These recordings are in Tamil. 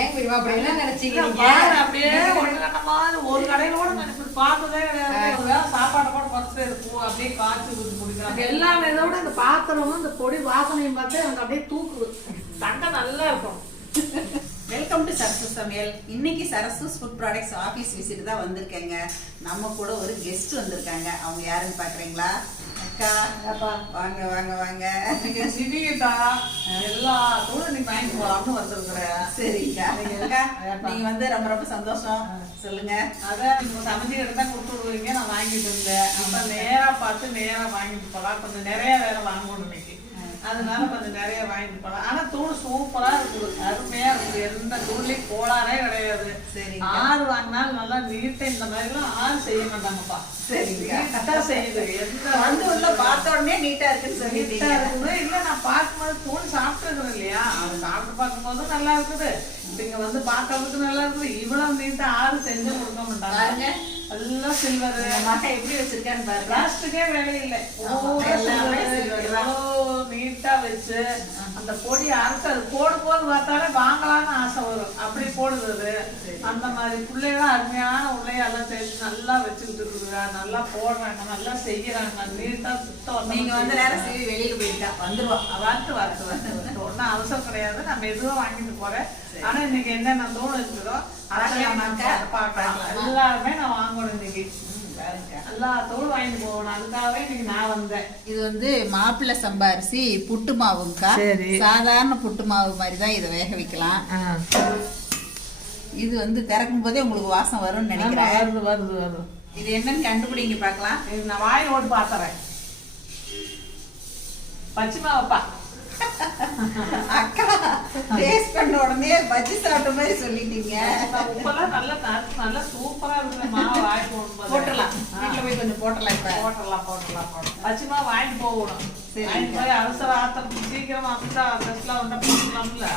ஏன் பிரிவா அப்படி எல்லாம் நினைச்சீங்க அப்படியே மாதிரி ஒரு கடையில கூட நான் இப்படி பார்த்ததே கிடையாது. ஒரு சாப்பாடை கூட குறைச்சிட்டே இருக்கும். அப்படியே காய்ச்சி ஊத்தி குடிக்கிறாங்க. எல்லாமே இதை விட இந்த பாத்திரமும் இந்த பொடி வாசனையும் பார்த்து எனக்கு அப்படியே தூக்குது. தண்டை நல்லா இருக்கும். Welcome to Sarasu Samayal. இன்னைக்கு Sarasu's food products office visit தான் வந்திருக்கேங்க. நம்ம கூட ஒரு கெஸ்ட் வந்திருக்காங்க. அவங்க யாருன்னு பாக்குறீங்களா அக்கா வாங்க வாங்க. வாங்க நீங்க சிவிகிட்டா? எல்லா தூளும் நீ வாங்கிட்டு போலாம்னு வந்திருக்கிறேன் சரிக்கா. நீங்க வந்து ரொம்ப ரொம்ப சந்தோஷம். சொல்லுங்க. அதான் நீங்க கொடுத்து விடுவீங்க நான் வாங்கிட்டு இருந்தேன் இப்ப நேரா பார்த்து நேரா வாங்கிட்டு போலாம். கொஞ்சம் நிறைய வேற வாங்கணும் இன்னைக்கு. அதனால கொஞ்சம் நிறைய வாங்கிட்டு போலாம். ஆனா தூள் சூப்பரா இருக்குது. அருமையா இருக்குது. எந்த தூள்லயும் கோளாறே கிடையாது. சரிங்க. ஆறு வாங்கினாலும் நல்லா நீட்டா இந்த மாதிரி எல்லாம் ஆறு செய்ய மாட்டாங்கப்பா. சரிங்க. நீட்டா செய்யுது. எந்த வந்து உள்ள பார்த்த உடனே நீட்டா இருக்குன்னு நீட்டா சொல்லிட்டீங்க. இருக்குது. இல்ல நான் பார்க்கும்போது தூள் சாப்பிட்டுருக்கேன் இல்லையா? அது சாப்பிட்டு பார்க்கும்போது நல்லா இருக்குது. இங்க வந்து பார்க்கறதுக்கு நல்லா இருக்குது. இவ்வளவு நீட்டா ஆறு செஞ்சு கொடுக்க மாட்டாங்க. எல்லாம் சில்வர் மகன் எப்படி வச்சிருக்கான்னு பாருங்க. பிளாஸ்டிக்கே வேலை இல்லை. நீட்டா வச்சு அந்த பொடி அரைச்சு அது போடும் போது பார்த்தாலே வாங்கலாம்னு ஆசை வரும். அப்படி போடுது அது. அந்த மாதிரி பிள்ளைகளும் அருமையான உள்ளையெல்லாம் செஞ்சு நல்லா வச்சுக்கிட்டு இருக்குதுங்க நல்லா போடுறாங்க. நல்லா செய்யறாங்க நீட்டா சுத்தம் நீங்க வந்து நேரம் சிவி வெளியில போயிட்டா. வந்துருவா. வரட்டு வரட்டு வரட்டு ஒன்றும் அவசரம் கிடையாது. நான் மெதுவா வாங்கிட்டு போறேன். ஆனா இன்னைக்கு என்னென்ன தூள் இருக்குதோ பார்க்கலாமாக்கா? பார்க்கலாம்? எல்லாருமே நான் வாங்கணும் இன்னைக்கு எல்லா தூள் வாங்கிட்டு போகணும். அதுக்காகவே இன்னைக்கு நான் வந்தேன். இது வந்து மாப்பிள்ளை சம்பா அரிசி புட்டு மாவுங்கக்கா. சாதாரண புட்டு மாவு மாதிரி தான் இதை வேக வைக்கலாம். இது வந்து திறக்கும் போதே உங்களுக்கு வாசம் வரும்னு நினைக்கிறேன். வருது வருது வருது. இது என்னன்னு கண்டுபிடிங்க பார்க்கலாம். இது நான் வாய் ஓட்டு பார்த்துறேன். பச்சிமா வைப்பா அக்கா டேஸ்ட் பண்ண உடனே பஜ்ஜி சாப்பிட்ட மாதிரி சொல்லிட்டீங்க. உப்பெல்லாம் நல்லா நல்லா சூப்பரா இருக்குது மாவு போடும்போது போட்டுடலாம். வீட்டுல போய் கொஞ்சம் போட்டுடலாம் இப்ப. போட்டுடலாம் போட்டுடலாம் போட்டுடலாம். பச்சிமா வாங்கிட்டு போகணும். சரி. வாங்கிட்டு போய் அவசர ஆத்திரத்துக்கு சீக்கிரமா அமிச்சா ட்ரெஸ்லாம் ஒன்றா போட்டுக்கலாம்ல.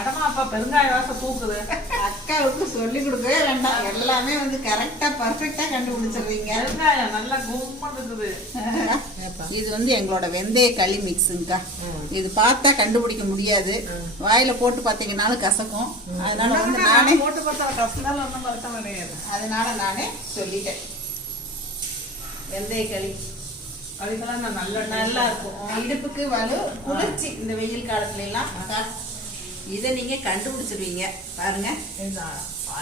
அடமா அப்பா பெருங்காய வாசம் தூக்குது அக்காவுக்கு சொல்லி கொடுக்கவே வேண்டாம். எல்லாமே வந்து கரெக்டா பர்ஃபெக்டா கண்டுபிடிச்சிடுறீங்க. பெருங்காயம் நல்லா கும்மன் இருக்குது. இது வந்து எங்களோட வெந்தய களி மிக்ஸுங்கக்கா இது பார்த்தா கண்டுபிடிக்க முடியாது. வாயில போட்டு பார்த்தீங்கன்னாலும் கசக்கும். அதனால வந்து நானே போட்டு பார்த்தா கஷ்டம் ஒன்றும் வருத்தம் கிடையாது. அதனால நானே சொல்லிட்டேன். வெந்தய களி. அதுக்கெல்லாம் நல்ல நல்லா இருக்கும். இடுப்புக்கு வலு குளிர்ச்சி. இந்த வெயில் காலத்துல எல்லாம் இதை நீங்க கண்டுபிடிச்சிருவீங்க. பாருங்க.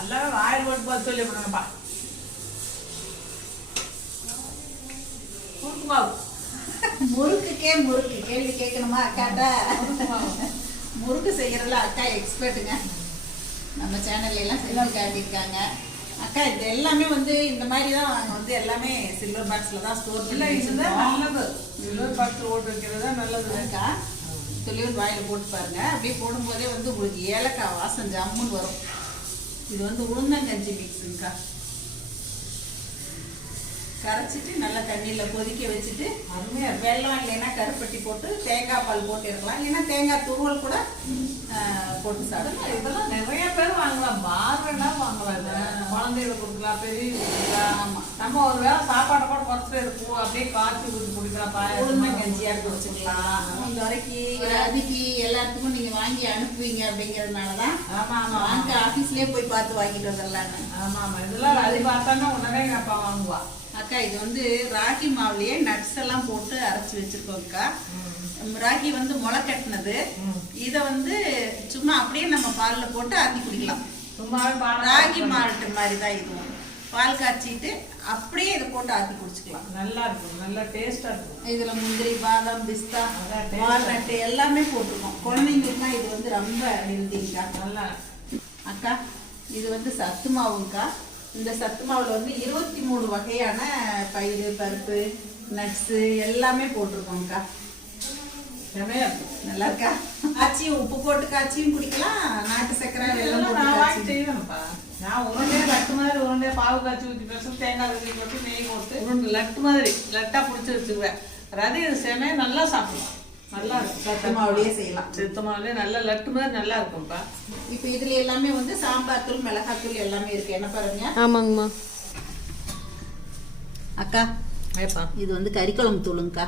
எல்லாமே வாயில் போட்டு பார்த்து சொல்லி விடுங்கப்பா குறுக்கு மாவு முறுக்குக்கே முறுக்கு. கேள்வி கேட்கணுமா அக்காட்டா? முறுக்கு செய்யறதுல அக்கா எக்ஸ்பர்ட்டுங்க. நம்ம சேனல்ல எல்லாம் செஞ்சு காட்டியிருக்காங்க அக்கா இது எல்லாமே வந்து இந்த மாதிரி தான் நாங்க வந்து எல்லாமே சில்வர் பாக்ஸ்ல தான் ஸ்டோர் பண்ணி நல்லது. சில்வர் பாக்ஸ் ஓட்டு வைக்கிறது தான் நல்லது. அக்கா சொல்லி ஒரு வாயில் போட்டு பாருங்க. அப்படியே போடும்போதே வந்து உங்களுக்கு ஏலக்காய் வாசம் ஜம்முன்னு வரும். இது வந்து உளுந்தங்கஞ்சி மிக்ஸுங்கக்கா கரைச்சிட்டு நல்லா தண்ணியில கொதிக்க வச்சுட்டு அருமையா இருக்கு. வெல்லம் இல்லைன்னா கருப்பட்டி போட்டு தேங்காய் பால் போட்டு இருக்கலாம் இல்லைன்னா தேங்காய் துருவல் கூட போட்டு சாப்பிடலாம். இதெல்லாம் நிறைய பேர் வாங்கலாம். பார் வேணா வாங்கலாம் இது குழந்தைகளுக்கு கொடுக்கலாம் பெரியவங்க கொடுக்கலாம் ஆமா. நம்ம ஒரு வேளை சாப்பாடை கூட குறைச்சிட்டு இருக்கும் அப்படியே காய்ச்சி ஊற்றி குடிக்கலாம் பாயாசம் உளுந்தங்கஞ்சியா குடிச்சுக்கலாம் இந்த வரைக்கும் அதுக்கு எல்லாத்துக்கும் நீங்க வாங்கி அனுப்புவீங்க அப்படிங்கறதுனாலதான் ஆமா ஆமா. வாங்க ஆபீஸ்லயே போய் பார்த்து வாங்கிட்டு வந்துடலான்னு ஆமா ஆமா. இதெல்லாம் அது பார்த்தாங்கன்னா உடனே எங்க அப்பா வாங்குவா. அக்கா இது வந்து ராகி மாவுலயே நட்ஸ் எல்லாம் போட்டு அரைச்சு வச்சிருக்கோம்க்கா ராகி வந்து முளை கட்டினது. இதை வந்து சும்மா அப்படியே நம்ம பால்ல போட்டு ஆத்தி குடிக்கலாம். ராகி மால்ட் மாதிரி தான் இதுவும் பால் காய்ச்சிட்டு அப்படியே இதை போட்டு ஆத்தி குடிச்சுக்கலாம். நல்லா இருக்கும். நல்லா டேஸ்டா இருக்கும். இதுல முந்திரி பாதாம் பிஸ்தா. வால்நட்டு எல்லாமே போட்டிருக்கோம். குழந்தைங்களுக்குலாம் இது வந்து ரொம்ப ஹெல்திங்கக்கா நல்லா. அக்கா இது வந்து சத்து மாவுங்கக்கா இந்த சத்து மாவுல வந்து இருபத்தி மூணு வகையான பயிறு பருப்பு நட்ஸு எல்லாமே போட்டிருக்கோம்க்கா. நல்லா இருக்கா? காய்ச்சியும் உப்பு போட்டு காய்ச்சியும் குடிக்கலாம். நாட்டு சக்கரை போட்டு நான் வாங்கி காய்ச்சி செய்வேன்ப்பா. நான் உருண்டே லட்டு மாதிரி உருண்டே பாவு காய்ச்சி ஊற்றி பேசும் தேங்காய் தண்ணி போட்டு நெய் போட்டு உருண்டை லட்டு மாதிரி லட்டா பிடிச்சி வச்சுக்குவேன் ரதி இது செமையா நல்லா சாப்பிடலாம். நல்லா இருக்கும் சத்து மாவுலயே செய்யலாம். சுத்தமாவே நல்லா லட்டு மாதிரி நல்லா இருக்கும்ப்பா இப்போ இதுல எல்லாமே வந்து சாம்பார் தூள் மிளகாய் தூள் எல்லாமே இருக்கு. என்ன பாருங்க? ஆமாங்கம்மா. அக்கா ஏப்பா. இது வந்து கறிக்குழம்பு தூளுங்கக்கா.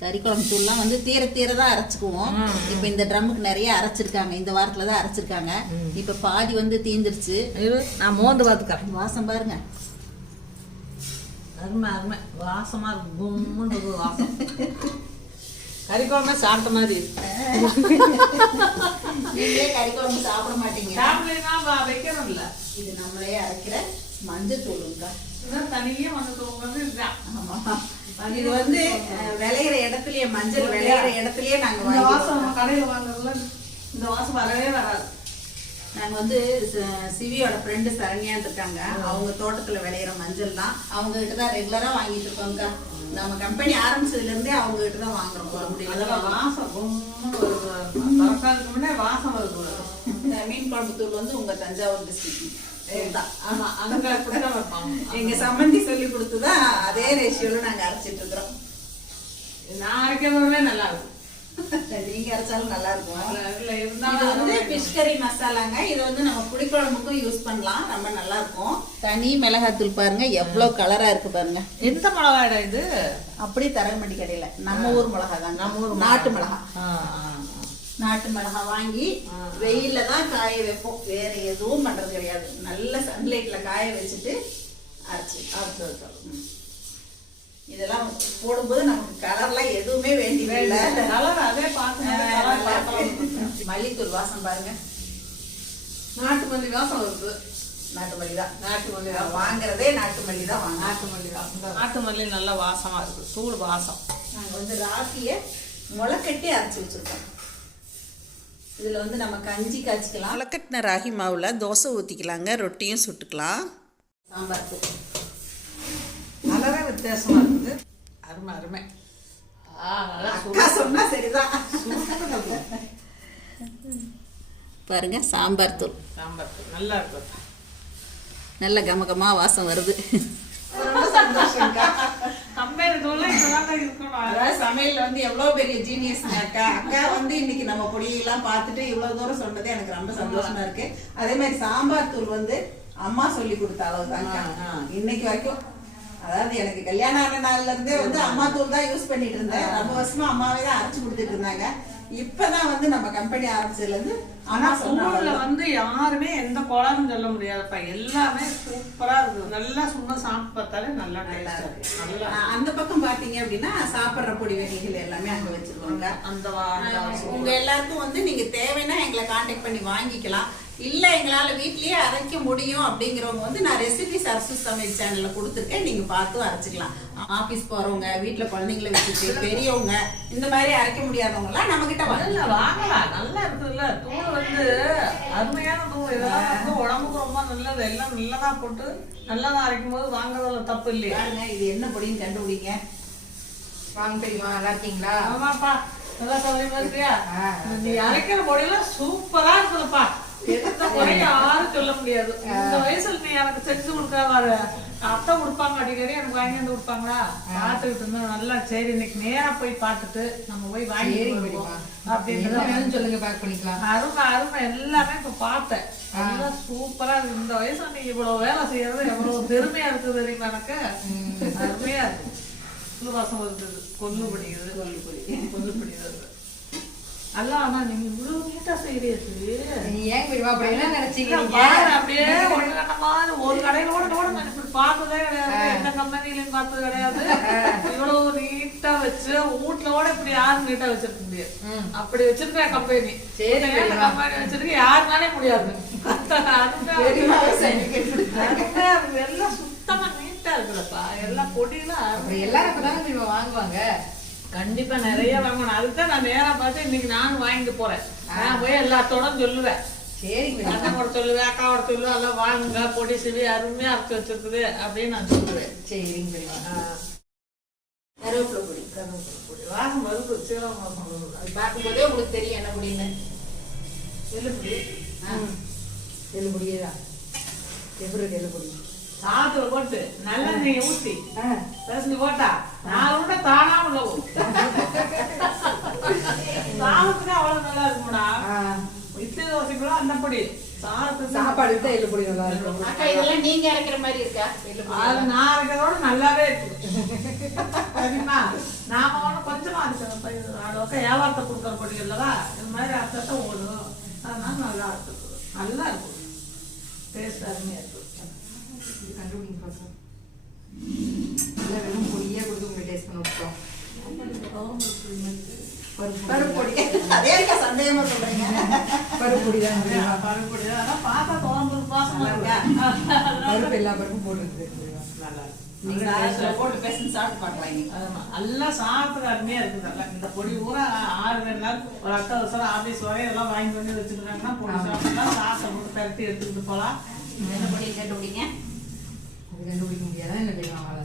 கறி குழம்பு தூள்லாம் வந்து தீர தீர தான் அரைச்சிக்குவோம் இப்போ இந்த ட்ரம்முக்கு நிறைய அரைச்சிருக்காங்க. இந்த வாரத்தில் தான் அரைச்சிருக்காங்க. இப்போ பாதி வந்து தீந்துருச்சு. நான் மோந்து பார்த்துக்கிறேன். வாசம் பாருங்க. அருமை அருமை. வாசமா கும்முன்னு வாசம். கறி குழம்பே சாப்பிட்ட மாதிரி. நீங்களே கறி குழம்பு சாப்பிட மாட்டீங்க. சாப்பிடலைன்னா வ- வைக்கணும் இல்ல இது நம்மளே அரைக்கிற மஞ்சள் தூளுங்க இதான் தனியே வந்து தூங்குறது இதுதான். ஆமா. இது வந்து விளையிற இடத்துலயே மஞ்சள் விளையிற இடத்துலயே நாங்க இந்த வாசம் கடையில வாங்குறதுல இந்த வாசம் வரவே வராது. நாங்க வந்து சிவியோட ஃப்ரெண்டு சரண்யான் இருக்காங்க அவங்க தோட்டத்துல விளையிற மஞ்சள் தான். அவங்க கிட்ட தான் ரெகுலரா வாங்கிட்டு இருக்கோங்க நம்ம கம்பெனி ஆரம்பிச்சதுல இருந்தே அவங்க கிட்ட தான் வாங்குறோம். குழம்புல அதெல்லாம் வாசம் வருது வாசம் வருது இந்த மீன் குழம்பு தூள் வந்து உங்க தஞ்சாவூர் டிஸ்ட்ரிக்ட் தான் ஆமா அங்க அப்படிதான் வைப்பாங்க. எங்க சம்மந்தி சொல்லி கொடுத்துதான் அதே ரேஷியோல நாங்க அரைச்சிட்டு இருக்கிறோம். நான் அரைக்கிறதுமே நல்லா இருக்கும். நீங்க அரைச்சாலும் நல்லா இருக்கும் இது வந்து ஃபிஷ் கறி மசாலாங்க இது வந்து நம்ம புளிக்குழம்புக்கும் யூஸ் பண்ணலாம். ரொம்ப நல்லா இருக்கும் தனி மிளகாத்தூள் பாருங்க எவ்வளவு கலரா இருக்கு பாருங்க. எந்த மிளகாடா இது? அப்படியே தரமண்டி கடையில. நம்ம ஊர் மிளகா தான் நம்ம ஊர் நாட்டு மிளகா. நாட்டு மிளகா வாங்கி வெயில்ல தான் காய வைப்போம். வேற எதுவும் பண்றது கிடையாது. நல்ல சன்லைட்ல காய வச்சுட்டு அரைச்சி அடுத்து, அடுத்து. இதெல்லாம் போடும்போது நமக்கு கலர்லாம் எதுவுமே வேண்டியதில்லை. கலர் அதே பார்த்து மல்லித்தூள் வாசம் பாருங்க. நாட்டு மல்லி வாசம் வருது. நாட்டு மல்லி தான். நாட்டு மல்லி நான் வாங்குறதே நாட்டு மல்லி தான் வாங்க நாட்டு மல்லி வாசம் நாட்டு மல்லி நல்ல வாசமா இருக்கு. தூள் வாசம். நாங்கள் வந்து ராகியை முளைக்கட்டி அரைச்சி வச்சுருக்கோம் இதில் வந்து நம்ம கஞ்சி காய்ச்சிக்கலாம். முளைக்கட்டின ராகி மாவில் தோசை ஊற்றிக்கலாங்க ரொட்டியும் சுட்டுக்கலாம். சாம்பார் தூள் கலரே வித்தியாசமா இருக்குது. அருமை அருமை. அக்கா சொன்னா சரிதான். பாருங்க சாம்பார் தூள். சாம்பார் தூள். நல்லா இருக்கு நல்ல கமகமா வாசம் வருது. சமையல்ல வந்து எவ்வளவு பெரிய ஜீனியஸ் அக்கா. அக்கா வந்து இன்னைக்கு நம்ம பொடியெல்லாம் பார்த்துட்டு இவ்வளவு தூரம் சொன்னது எனக்கு ரொம்ப சந்தோஷமா இருக்கு. அதே மாதிரி சாம்பார் தூள் வந்து அம்மா சொல்லி கொடுத்த அளவு ஆ. இன்னைக்கு வரைக்கும் அதாவது எனக்கு கல்யாணம் ஆன நாள்ல இருந்தே வந்து அம்மா தூள் தான் யூஸ் பண்ணிட்டு இருந்தேன் ரொம்ப வருஷமா அம்மாவே தான் அரைச்சு கொடுத்துட்டு இருந்தாங்க இப்பதான் வந்து நம்ம கம்பெனி ஆரம்பிச்சதுல இருந்து ஆனா அளவு. வந்து யாருமே எந்த குழம்பும் சொல்ல முடியாதுப்பா. எல்லாமே சூப்பரா இருக்குது நல்லா சும்மா சாப்பிட்டு பார்த்தாலே நல்லா இருக்கு. நல்லா ஆ, அந்த பக்கம் பாத்தீங்க அப்படின்னா சாப்பிடுற பொடி வகைகள் எல்லாமே அங்க வச்சிருவாங்க. அந்த. உங்க எல்லாருக்கும் வந்து நீங்க தேவைன்னா எங்களை காண்டாக்ட் பண்ணி வாங்கிக்கலாம். இல்ல எங்களால வீட்லயே அரைக்க முடியும் அப்படிங்கிறவங்க வந்து நான் ரெசிபி சரசு சமையல் சேனல்ல கொடுத்துருக்கேன். நீங்க பார்த்து அரைச்சிக்கலாம் ஆபீஸ் போறவங்க வீட்ல குழந்தைங்களை வச்சுட்டு பெரியவங்க இந்த மாதிரி அரைக்க முடியாதவங்க எல்லாம் நம்ம கிட்ட வாங்க. இல்ல வாங்கலாம். நல்லா இருக்குதுல்ல. தூள் வந்து அருமையான தூள். இதெல்லாம் வந்து உடம்புக்கு ரொம்ப நல்லது. எல்லாம் நல்லதா போட்டு நல்லதா அரைக்கும் போது வாங்குறதுல தப்பு இல்லையா. பாருங்க இது என்ன பொடின்னு கண்டுபிடிங்க. வாங்க பெரியமா நல்லா இருக்கீங்களா? ஆமாப்பா. நல்லா சௌகரியமா இருக்கியா நீ அரைக்கிற பொடியெல்லாம் சூப்பரா இருக்குதுப்பா. எந்த யாரும் சொல்ல முடியாது. இந்த வயசுல நீ எனக்கு செஞ்சு கொடுக்காத அத்தை கொடுப்பாங்க அடிக்கடி எனக்கு வாங்கி வந்து கொடுப்பாங்களா? பார்த்துக்கிட்டு இருந்தோம் நல்லா சரி இன்னைக்கு நேரா போய் பார்த்துட்டு நம்ம போய் வாங்கி அப்படின்னு சொல்லுங்க பேக் பண்ணிக்கலாம். அருமை அருமை. எல்லாமே இப்ப பார்த்தேன். எல்லாம் சூப்பரா இருக்கு. இந்த வயசுல நீ இவ்வளவு வேலை செய்யறது எவ்வளவு பெருமையா இருக்குது தெரியுமா எனக்கு? அருமையா இருக்கு. புல்லு வாசம் வருது கொல்லு பிடிக்குது. கொல்லு பிடி. கொல்லு பிடிக்கிறது அல்ல ஆனா நீங்க இவ்வளவு நீட்டா செய்யறீங்க நீ ஏன் அப்படி என்ன நினைச்சீங்க அப்படியே ஒரு கடையில கூட கூட நான் இப்படி பார்த்ததே கிடையாது. எந்த கம்பெனிலையும் பார்த்தது கிடையாது. இவ்வளவு நீட்டா வச்சு வீட்டுல கூட இப்படி யாரும் நீட்டா வச்சிருக்க முடியாது. அப்படி வச்சிருக்க கம்பெனி. சரி, கம்பெனி வச்சிருக்க யாருனாலே முடியாது. எல்லாம் சுத்தமா நீட்டா இருக்குல்லப்பா எல்லாம் பொடியெல்லாம் எல்லாரும் வாங்குவாங்க? கண்டிப்பா நிறைய வாங்கணும். அதுதான் நான் நேரா பார்த்து இன்னைக்கு நானும் வாங்கிட்டு போறேன். நான் போய் எல்லாத்தோட சொல்லுவேன். பெரியமா அண்ணனோட சொல்லுவேன் அக்காவோட சொல்லுவேன் எல்லாம் வாங்குங்க பொடி சிவி அருமையா அரைச்சு வச்சிருக்குது அப்படின்னு நான் சொல்லுவேன். சரிங்க. கருவேப்பிலை பொடி கருவேப்பிலை பொடி. வாசம் வருது வருது அது பார்க்கும்போதே உங்களுக்கு தெரியும் என்ன பொடின்னு. எள்ளுப்பொடி எள்ளுபடியே தான். எப்படி எள்ளுபடி சாதத்துல போட்டு நல்லெண்ணெய் ஊத்தி. பேசி போட்டா? நான் உள்ள தானா உள்ள சாதத்துக்கு அவ்வளவு நல்லா இருக்கும்டா. இட்லி தோசைக்குள்ள அந்த பொடி. சாதத்துக்கு சாப்பாடு தான் எள்ளு பொடி நல்லா இருக்கும். அக்கா இதெல்லாம் நீங்க அரைக்கிற மாதிரி இருக்கா? அது நான் அரைக்கிறதோட நல்லாவே இருக்கு. சரிம்மா? நாம ஒன்றும் கொஞ்சமா அரைக்கிறோம் அளவுக்கு வியாபாரத்தை கொடுக்குற பொடி இல்லவா இது மாதிரி அரைச்சா ஓடும் அதனால நல்லா இருக்குது நல்லா இருக்கும் டேஸ்ட் அருமையாக இருக்கும் கண்டுபிடிங்க இல்லை வெறும் பொடியாக கொடுத்து உங்களை டேஸ்ட் பண்ண விட்டோம் பருப்பு பருப்பு பொடி. அதே இருக்கா சந்தேகமா சொல்றீங்க. பருப்பு பொடி தான்? பருப்பொடி அதெல்லாம் பார்த்தா குழம்பு வாசமா இருக்கா? பருப்பு எல்லா பருப்பும் போட்டுருக்கு? நல்லா எல்லாம் சாப்பிட்ற அருமையா இருக்குது. நல்லா இந்த பொடி பூரா ஆறு ரெண்டு நாள் ஒரு அக்கா வருஷம் ஆஃபீஸ் வரையும் எல்லாம் வாங்கி வந்து வச்சுருக்காங்கன்னா பொடி சாப்பிட்டா சாப்பிட போட்டு பரட்டி எடுத்துக்கிட்டு போகலாம் என்ன பொடி கண்டுபிடிங்க அது கண்டுபிடிக்க முடியாதா? என்ன அவளை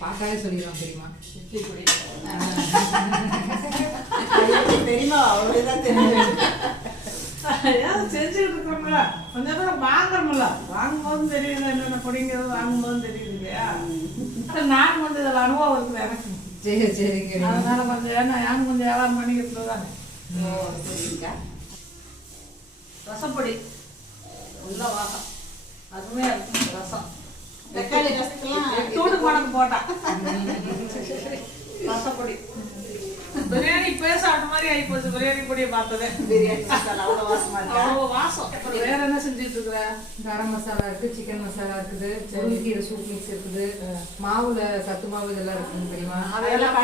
பார்த்தாலே சொல்லிடுவான் தெரியுமா? இட்லி பொடி தெரியுமா? அவ்வளவுதான் தெரியும். ஏன் செஞ்சுக்கிட்டு இருக்கோம்ல. கொஞ்ச நேரம் வாங்குறோம்ல. வாங்கும்போதும் தெரியுது என்னென்ன பொடிங்கிறது வாங்கும்போதும் தெரியுது இல்லையா? நான் கொஞ்சம் இதில் அனுபவம் இருக்குது எனக்கு. சரி சரிங்க. அதனால கொஞ்சம் ஏன்னா நான் கொஞ்சம் வியாபாரம் பண்ணிக்கிட்டு தானே ஓ சரிங்கக்கா ரசப்பொடி நல்ல வாசம். அதுவுமே ரசம். தக்காளி ரசத்துலாம் தூடு கணக்கு போட்டான் ரசப்பொடி. பிரியாணி இப்பயே சாப்பிட்ட மாதிரி ஆகி போச்சு பிரியாணி பொடியை பார்த்ததே. பிரியாணி மசாலா அவ்வளவு வாசமா இருக்கா? அவ்வளோ வாசம். அப்புறம் வேற என்ன செஞ்சுட்டு இருக்கிற கரம் மசாலா இருக்கு சிக்கன் மசாலா இருக்குது முருங்கீரை சூப் மிக்ஸ் இருக்குது. மாவுல சத்து மாவு இதெல்லாம் இருக்குன்னு தெரியுமா? அதெல்லாம்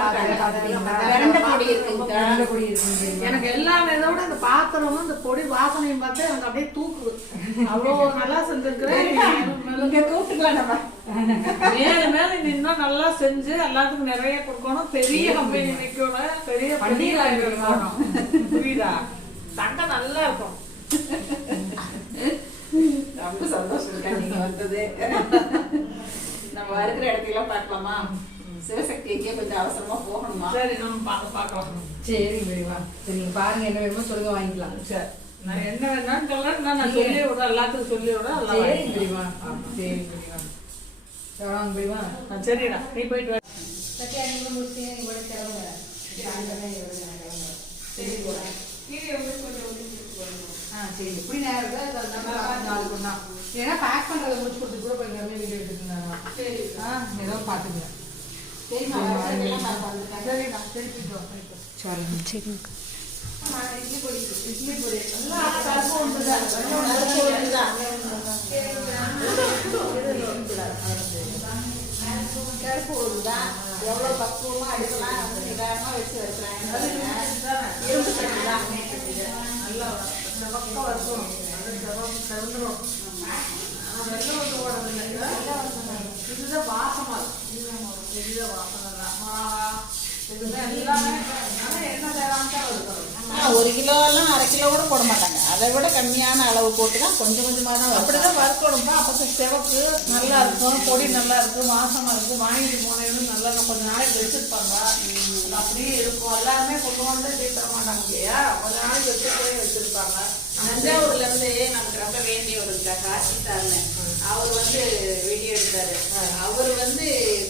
பொடி இருக்குங்க. பொடி இருக்குன்னு தெரியுமா? எனக்கு எல்லாமே இதை விட இந்த பாத்திரமும் இந்த பொடி வாசனையும் பார்த்து எனக்கு அப்படியே தூக்குது அவ்வளோ நல்லா செஞ்சிருக்கிறேன். இங்க கூப்பிட்டுக்கலாம் நம்ம. மேல மேல நீ இன்னும் நல்லா செஞ்சு எல்லாத்துக்கும் நிறைய கொடுக்கணும். பெரிய கம்பெனி வைக்கணும் பெரிய வண்டியில பண்டிகை. புரியுதா? தங்கம் நல்லா இருக்கும். ரொம்ப சந்தோஷம் இருக்கா நீங்க வந்தது. நம்ம இருக்கிற இடத்தையெல்லாம் பார்க்கலாமா? சிவசக்தி எங்கேயோ கொஞ்சம் அவசரமா போகணுமா? சரி நம்ம பார்க்க பார்க்கலாம். சரி பெரியமா சரி நீங்க பாருங்க என்ன வேணுமோ சொல்லுங்க வாங்கிக்கலாம். சரி. நான் என்ன வேணாலும் சொல்றேன் நான் சொல்லி விடுறேன். எல்லாத்துக்கும் சொல்லி விடுறேன். எல்லாம் சரி. பெரியமா சரி பெரியமா எவ்வளோ பெரியமா ஆ, சரிடா. நீ போயிட்டு வா. சத்யா நீங்க முடிச்சீங்க நீங்க கூட கிளம்புங்க. சரி சரி. ஏன்னா பேக் பண்றதை முடிச்சு கொடுத்து கூட போய் எல்லாமே வீடியோ எடுத்துருந்தாங்க சரி. ஆ ஏதோ பார்த்துக்கலாம் சரிம்மா வந்துட்டாங்க. சரிண்ணா சரி கருப்பு ஒன்றுதான். கருப்பு ஒண்ணுதான். கருப்பு ஒண்ணுதான். எவ்வளவு வச்சு வைக்கலாம் இரும்பு சட்டி தான் இந்த பக்கம் இருக்கும் வெள்ளம் இதுதான் வாசமா இதுதான் வாசனை தான் இதுதான் எல்லாமே என்ன தேவையான இருக்கணும் ஒரு கிலோ எல்லாம் அரை கிலோ கூட போட மாட்டாங்க. அதை விட கம்மியான அளவு போட்டு தான் கொஞ்சம் கொஞ்சமா தான். அப்படிதான் வறுக்கணும்பா அப்போ சிவப்பு நல்லா இருக்கும். பொடி நல்லா இருக்கும். வாசமா இருக்கும். வாங்கிட்டு போனேன்னு நல்லா கொஞ்ச நாளைக்கு வச்சிருப்பாங்க. அப்படியே இருக்கும். எல்லாருமே கொண்டு வந்து டீ தர மாட்டாங்க இல்லையா? கொஞ்ச நாளைக்கு வச்சுட்டே வச்சிருப்பாங்க. தஞ்சாவூர்ல இருந்து நமக்கு ரொம்ப வேண்டியவர் இருக்கா காசித்தார்னு அவர் வந்து வீடியோ எடுத்தாரு. அவர் வந்து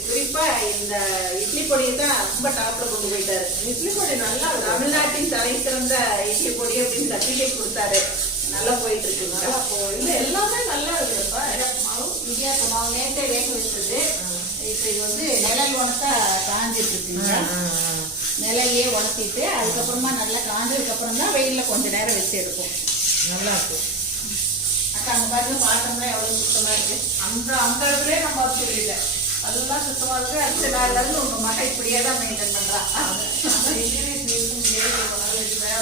குறிப்பா இந்த இட்லி பொடியை தான் ரொம்ப டாப்ல கொண்டு போயிட்டாரு. இட்லி பொடி நல்லா தமிழ்நாட்டின் தலை சிறந்த இட்லி பொடி அப்படின்னு சர்டிபிகேட் கொடுத்தாரு. நல்லா போயிட்டு இருக்குங்க நல்லா போ- இல்ல எல்லாமே நல்லா இருக்குப்பா. இடியாப்ப மாவு நேற்றே வேக வச்சது. இப்போ இது வந்து நிழல் உணத்தா காஞ்சிட்டு இருக்குங்க நிலையே உணர்த்திட்டு அதுக்கப்புறமா நல்லா காஞ்சதுக்கு அப்புறம் தான் வெயில்ல கொஞ்ச நேரம் வச்சு எடுக்கும் நல்லா இருக்கும் அங்க பாருங்க பாத்திரம்லாம் எவ்வளோ சுத்தமாக இருக்குது அந்த அந்த இடத்துலயே நம்ம அது சொல்லிட்டேன் அதெல்லாம் சுத்தமா இருக்கு. அடுத்த நாள்ல இருந்து உங்க மக இப்படியே தான் மெயின்டைன் பண்றா அந்த இங்கிலீஷ் இருக்கும் இங்கிலீஷ் வேற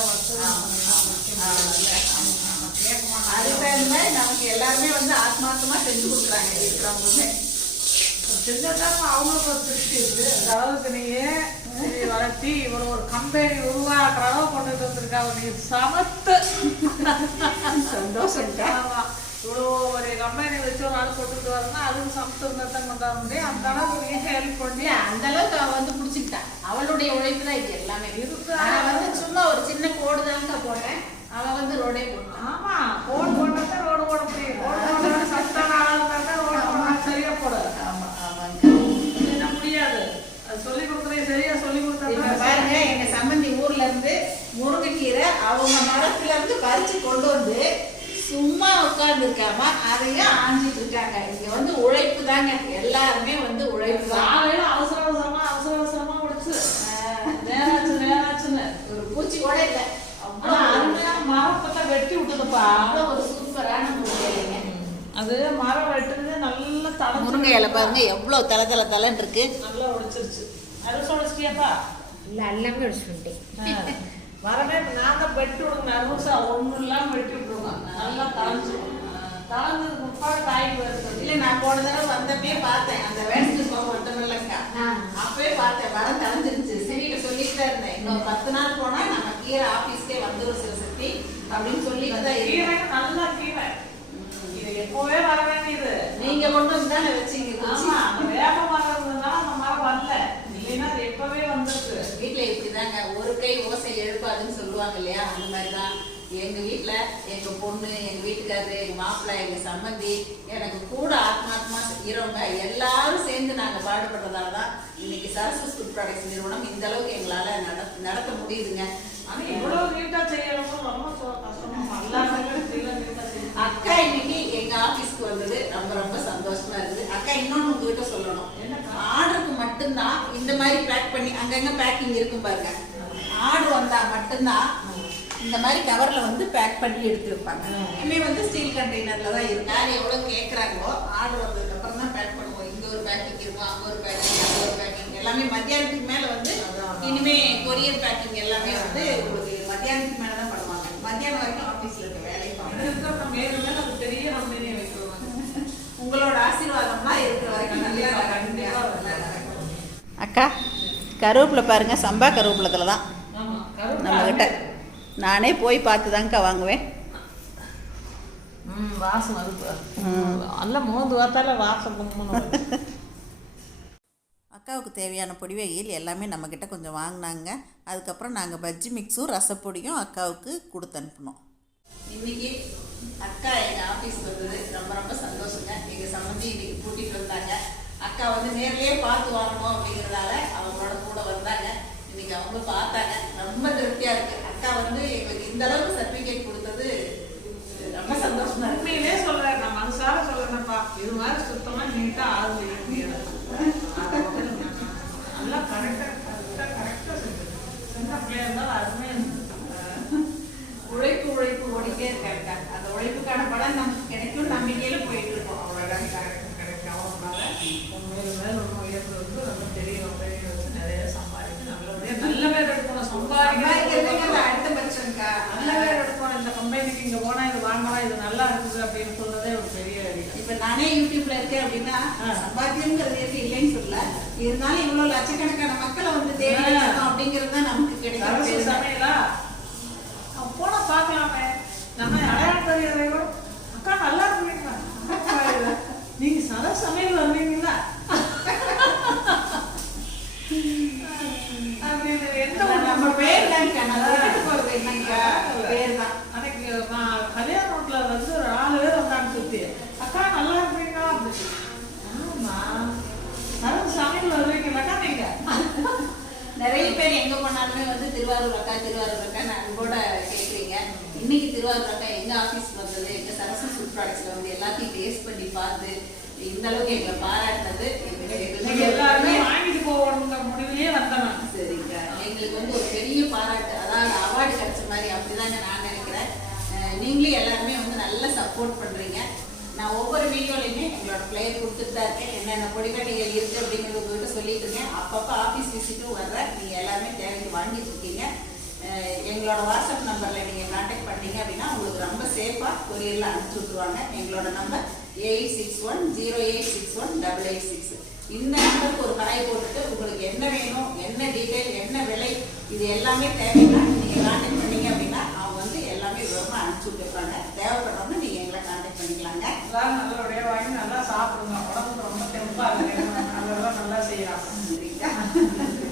கேட்க மாட்டாங்க அதுக்கு தகுந்த மாதிரி நமக்கு எல்லாருமே வந்து ஆத்மார்த்தமாக செஞ்சு கொடுக்குறாங்க. இருக்கிறவங்களுமே. செஞ்சாதான் அவங்களுக்கு ஒரு திருப்தி இருக்குது அந்த அளவுக்கு வளர்த்தி இவ்வளவு ஒரு கம்பெனி உருவாக்குற அளவு கொண்டு வந்திருக்காங்க நீ சமத்து. சந்தோஷம்க்கா. ஆமா. இவ்வளோ ஒரு கம்பெனி வச்சு ஒரு ஆள் கொண்டுட்டு வரணும் அதுவும் சமத்து இருந்தால் தான் கொண்டு வர முடியும். அந்த அளவுக்கு நீ ஹெல்ப் பண்ணி. அந்த அளவுக்கு அவ வந்து புடிச்சுக்கிட்டா. அவளுடைய உழைப்பு தான் இது எல்லாமே. இருக்கு. நான் வந்து சும்மா ஒரு சின்ன கோடு தாங்க போட்டேன். அவ வந்து ரோடே போட்டான் ஆமா. ஓடு போட்டா ரோடு போட முடியும். ஓடு போட்டா சத்தான அவங்க மரத்துல இருந்து பறிச்சு கொண்டு வந்து சும்மா உட்கார்ந்துருக்காம அதையும் ஆஞ்சிட்டு இருக்காங்க. இங்க வந்து உழைப்பு தாங்க. எல்லாருமே வந்து உழைப்பு தான். காலையில அவசர அவசரமா அவசர அவசரமா உடைச்சு நேராச்சு நேராச்சுன்னு. ஒரு பூச்சி கூட இல்லை. ஆனா அருமையான மரப்பத்தை வெட்டி விட்டுதுப்பா. அவ்வளோ ஒரு சூப்பரான முருங்கை இலைங்க அது மரம் வெட்டுறது நல்லா தலை முருங்கை இலை பாருங்க எவ்வளோ தலை தலை தலைன்னு இருக்கு. நல்லா உடைச்சிருச்சு. அரிசி உடைச்சிட்டியாப்பா இல்லை எல்லாமே அடிச்சு வந்துட்டேன் வரவே நான் தான் வெட்டி விடுங்க அருசா ஒன்றும் இல்லாமல் வெட்டி விட்டுருங்க. நல்லா தளைஞ்சிரும் தளைஞ்சதுக்கு முப்பாடு காய்க்கு வருது. இல்ல நான் போன தடவை வந்தப்பே பார்த்தேன். அந்த வேஸ்ட் சோப்பு வந்தமில்லக்கா ஆ. அப்பவே பார்த்தேன். மரம் தலைஞ்சிருச்சு சரிட்டு சொல்லிட்டு தான் இருந்தேன். இன்னும் பத்து நாள் போனா நம்ம கீரை ஆபீஸ்க்கே வந்துரும் சிவசக்தி அப்படின்னு சொல்லிட்டு தான் கீரை நல்லா கீரை. இது எப்பவே வர வேண்டியது. நீங்க கொண்டு வந்து தானே வச்சீங்க குச்சி? ஆமா அந்த வேப்ப மரம் இருந்ததுனால அந்த மரம் வரல. இல்லைன்னா அது எப்பவே வந்திருக்கு வீட்டுல இப்படிதாங்க. ஒரு கை ஓசை எழுப்பாதுன்னு சொல்லுவாங்க இல்லையா? அந்த மாதிரி தான் எங்க வீட்டுல எங்க பொண்ணு எங்க வீட்டுக்காரரு எங்க மாப்பிள்ளை எங்க சம்மந்தி எனக்கு கூட ஆத்மாத்மா செய்யறவங்க எல்லாரும் சேர்ந்து நாங்க பாடுபடுறதால தான் இன்னைக்கு சரஸ்வஸ் ஃபுட் ப்ராடக்ட்ஸ் நிறுவனம் இந்த அளவுக்கு எங்களால நட- நடத்த முடியுதுங்க. ஆனா இவ்வளவு நீட்டா செய்யறவங்க ரொம்ப கஷ்டமா எல்லாருமே நீட்டா அக்கா இன்னைக்கு எங்க ஆபீஸ்க்கு வந்தது ரொம்ப ரொம்ப சந்தோஷமா இருக்குது அக்கா இன்னொன்னு உங்ககிட்ட சொல்லணும். ஆர்டருக்கு மட்டும்தான் இந்த மாதிரி பேக் பண்ணி அங்கங்க பேக்கிங் இருக்கும் பாருங்க. ஆர்டர் வந்தா மட்டும்தான் இந்த மாதிரி கவர்ல வந்து பேக் பண்ணி எடுத்து வைப்பாங்க. இனிமே வந்து ஸ்டீல் கண்டெய்னர்ல தான் இருக்கு யார் எவ்வளவு கேக்குறாங்களோ ஆர்டர் வந்ததுக்கு அப்புறம் தான் பேக் பண்ணுவோம். இங்க ஒரு பேக்கிங் இருக்கும் அங்க ஒரு பேக்கிங் அங்க ஒரு பேக்கிங் எல்லாமே மத்தியானத்துக்கு மேல வந்து இனிமே கொரியர் பேக்கிங் எல்லாமே வந்து உங்களுக்கு மத்தியானத்துக்கு மேல தான் பண்ணுவாங்க. மத்தியானம் வரைக்கும் ஆபீஸ்ல இருக்க வேலையை அக்கா கருவேப்பிலை பாருங்க சம்பா கருவேப்பிலத்தில் தான் நம்மக்கிட்ட நானே போய் பார்த்து தாங்க்கா வாங்குவேன். ம் வாசம் வருது நல்லா மோந்து பார்த்தாலே வாசம். அக்காவுக்கு தேவையான பொடி வகைகள் எல்லாமே நம்மக்கிட்ட கொஞ்சம் வாங்கினாங்க. அதுக்கப்புறம் நாங்கள் பஜ்ஜி மிக்ஸும் ரசப்பொடியும் அக்காவுக்கு கொடுத்து அனுப்பினோம். இன்னைக்கு அக்கா எங்கள் ஆஃபீஸ்க்கு வந்தது. ரொம்ப ரொம்ப சந்தோஷங்க. எங்கள் சம்மந்தி இன்னைக்கு கூட்டிகிட்டு வந்தாங்க. அக்கா வந்து நேர்லயே பார்த்து வாங்கணும் அப்படிங்கிறதால அவங்களோட கூட வந்தாங்க. இன்னைக்கு அவங்களும் பார்த்தாங்க. ரொம்ப திருப்தியாக இருக்கு. அக்கா வந்து எங்களுக்கு இந்த அளவுக்கு சர்டிஃபிகேட் கொடுத்தது ரொம்ப சந்தோஷமா இருக்கு. உண்மையிலே சொல்றேன். நான் மனசார சொல்றேன்ப்பா இது மாதிரி சுத்தமா நீட்டா ஆள் செய்ய முடியாது. நல்லா கரெக்டா கரெக்டா கரெக்டா செஞ்சு சின்ன பிள்ளையா இருந்தாலும் அருமையா உழைப்பு உழைப்பு ஓடிட்டே இருக்காங்க. அந்த உழைப்புக்கான பலன் நமக்கு கிடைக்கும் நம்பிக்கையில போயிட்டு இருக்கோம் அவ்வளவுதான் கரெக்ட் கரெக்ட் அவங்களால உண்மையில மேல ஒன்றும் உயர்ந்தது ரொம்ப பெரிய வச்சு நிறைய சம்பாதிக்கணும் நல்லபடியா நல்ல பேர் எடுக்கணும். சம்பாதிக்கிறது அடுத்த பட்சம்க்கா நல்ல பேர் எடுக்கணும். இந்த கம்பெனிக்கு இங்க போனா இது வாங்கலாம் இது நல்லா இருக்குது அப்படின்னு சொல்றதே ஒரு பெரிய இப்ப நானே யூடியூப்ல இருக்கேன் அப்படின்னா ஆ. சம்பாத்தியம்ங்கிறது எதுவும் இல்லைன்னு சொல்லல. இருந்தாலும் இவ்வளவு லட்சக்கணக்கான மக்களை வந்து. வச்சிருக்கோம் அப்படிங்கிறது தான் நமக்கு பெருமை. சமையலா? பார்க்கலாமே நம்ம அடையாளம் தெரியாதே கூட அக்கா நல்லா இருக்கீங்களா நீங்க சர சமையல் ஒரு நம்ம பேர் பேர் தான். அன்னைக்கு நான் கல்யாண வீட்டுல வந்து ஒரு நாலு பேர் சுத்தி. அக்கா நல்லா இருக்கீங்களா அப்படின்னு ஆமா சமையல் வருவீங்களாக்கா நீங்க? நிறைய பேர் எங்க போனாலுமே வந்து திருவாரூர் அக்கா திருவாரூர் அக்கா அன்போட கேக்குறீங்க இன்னைக்கு திருவாரூர் எங்க ஆபீஸ்க்கு வந்தது எங்க சரசு ஃபுட் ப்ராடக்ட்ஸ்ல வந்து எல்லாத்தையும் டேஸ்ட் பண்ணி பார்த்து இந்த அளவுக்கு எங்களை பாராட்டினது. எல்லாருமே வாங்கிட்டு போகணுங்கிற முடிவிலேயே வந்தேன் நான். சரிங்க. எங்களுக்கு வந்து ஒரு பெரிய பாராட்டு. அதாவது அவார்டு கிடைச்ச மாதிரி அப்படிதாங்க நான் நினைக்கிறேன். நீங்களும் எல்லாருமே வந்து நல்லா சப்போர்ட் பண்றீங்க. நான் ஒவ்வொரு வீடியோலையுமே எங்களோட பிளேயர் கொடுத்துட்டு தான் இருக்கேன். என்னென்ன பொடிக்கட்டிகள் இருக்கு அப்படிங்கிறது உங்ககிட்ட சொல்லிட்டு இருக்கேன். அப்பப்போ ஆஃபீஸ் விசிட்டும் வர்றேன். நீங்க எல்லாமே தேவைக்கு வாங்கிட்டு இருக்கீங்க. எங்களோட வாட்ஸ்அப் நம்பர்ல நீங்க கான்டாக்ட் பண்ணீங்க அப்படின்னா உங்களுக்கு ரொம்ப சேஃபா கொரியர்ல அனுப்பிச்சு விட்டுருவாங்க. எங்களோட number eight six one zero eight six one double eight six இந்த நம்பருக்கு ஒரு கடாய் போட்டுட்டு உங்களுக்கு என்ன வேணும் என்ன டீடைல் என்ன விலை இது எல்லாமே தேவைன்னா நீங்க கான்டாக்ட் பண்ணீங்க அப்படின்னா அவங்க வந்து எல்லாமே விவரமா அனுப்பிச்சு விட்டுருப்பாங்க தேவைப்படுறவங்க நீங்க எங்களை கான்டாக்ட் பண்ணிக்கலாங்க. எல்லாரும் நல்லபடியா வாங்கி நல்லா சாப்பிடுங்க. உடம்புக்கு ரொம்ப தெம்பா இருக்கு. நல்லா நல்லா செய்யலாம்.